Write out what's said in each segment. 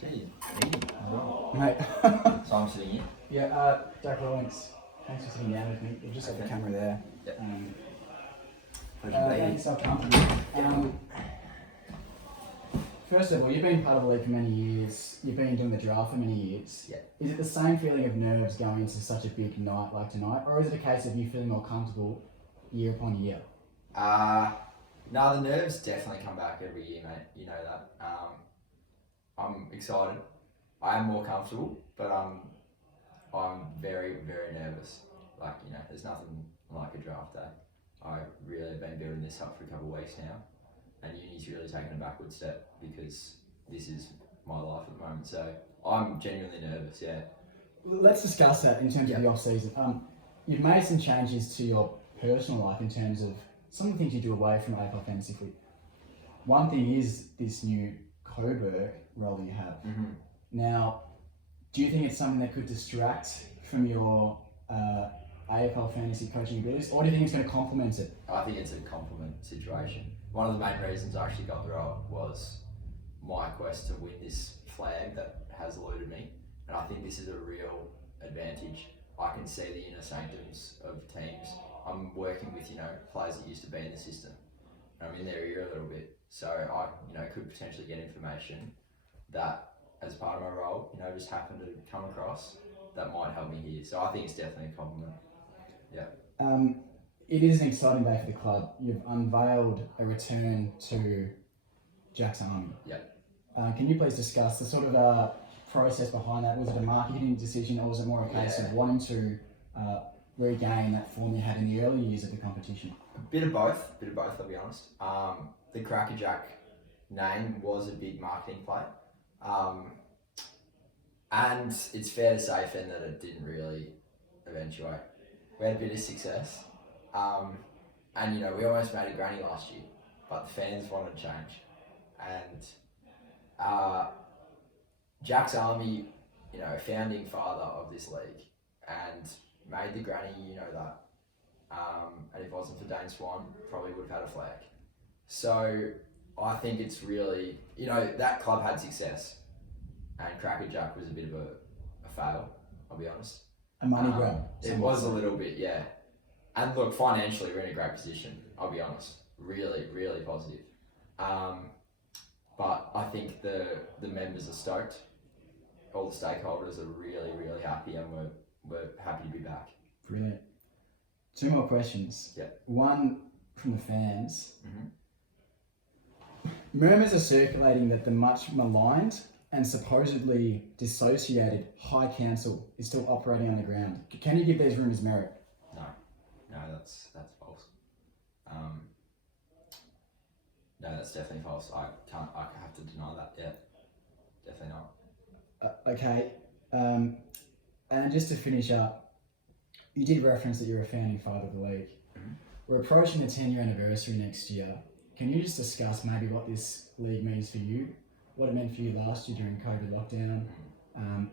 Gee, eating as well. Mate. So I'm sitting here. Yeah, Jack Rawlings, thanks for sitting down with me. You've just got the Okay. camera there. Yep. Make Pleasure to be yourself comfortable. First of all, you've been part of the league for many years. You've been doing the draft for many years. Yeah. Is it the same feeling of nerves going into such a big night like tonight, or is it a case of you feeling more comfortable year upon year? No, the nerves definitely come back every year, mate. You know that. I'm excited. I am more comfortable, but I'm very, very nervous. Like, you know, there's nothing like a draft day. I really have been building this up for a couple of weeks now, and uni's really taken a backward step because this is my life at the moment. So I'm genuinely nervous. Yeah. Let's discuss that in terms of the off season. You've made some changes to your personal life in terms of some of the things you do away from AFL Fantasy Fleet. One thing is this new Coburg role you have. Mm-hmm. Now, do you think it's something that could distract from your AFL fantasy coaching abilities, or do you think it's going to complement it? I think it's a compliment situation. One of the main reasons I actually got the role was my quest to win this flag that has eluded me, and I think this is a real advantage. I can see the inner sanctums of teams. I'm working with, you know, players that used to be in the system. I'm in their ear a little bit, so I, you know, could potentially get information that, as part of my role, you know, just happened to come across that might help me here. So I think it's definitely a compliment. Yeah. It is an exciting day for the club. You've unveiled a return to Jack's Army. Yeah. Can you please discuss the sort of process behind that? Was it a marketing decision, or was it more a case of wanting to regain that form you had in the early years of the competition? A bit of both, I'll be honest. The Crackerjack name was a big marketing play. And it's fair to say, Fen, that it didn't really eventuate. We had a bit of success. And, you know, we almost made a granny last year, but the fans wanted change. And Jack's Army, you know, founding father of this league, and made the granny, you know that. And if it wasn't for Dane Swan, probably would have had a flag. So I think it's really, you know, that club had success, and Crackerjack was a bit of a fail, I'll be honest. A money grab. It was a little bit, yeah. And look, financially, we're in a great position, I'll be honest. Really, really positive. But I think the members are stoked. All the stakeholders are really, really happy, and we're happy to be back. Brilliant. Two more questions. Yeah. One from the fans. Mm-hmm. Murmurs are circulating that the much maligned and supposedly dissociated High Council is still operating underground. Can you give these rumours merit? No, that's false. No, that's definitely false. I have to deny that. Yeah, definitely not. Okay. And just to finish up, you did reference that you're a founding father of the league. Mm-hmm. We're approaching the 10-year anniversary next year. Can you just discuss maybe what this league means for you, what it meant for you last year during COVID lockdown,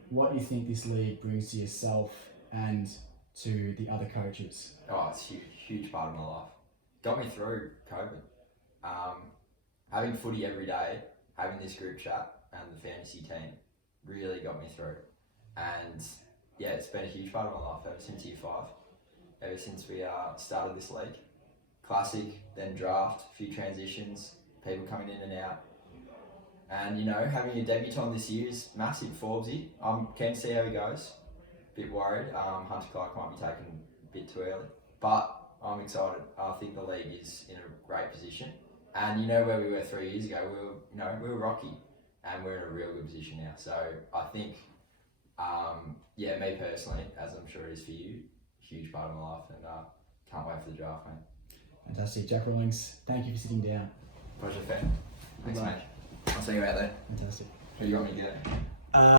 what you think this league brings to yourself and to the other coaches? Oh, it's a huge part of my life. Got me through COVID. Having footy every day, having this group chat and the fantasy team really got me through. And yeah, it's been a huge part of my life ever since year 5. Ever since we started this league. Classic, then draft, a few transitions, people coming in and out. And, you know, having a debutant this year is massive. Forbesy, I'm keen to see how he goes. Bit worried. Hunter Clark might be taken a bit too early. But I'm excited. I think the league is in a great position. And you know where we were 3 years ago, we were rocky, and we're in a real good position now. So I think, me personally, as I'm sure it is for you, huge part of my life, and can't wait for the draft, mate. Fantastic. Jack Rawlings, thank you for sitting down. Pleasure, Fen. Thanks, mate. I'll see you out there. Fantastic. Who do you want me to get?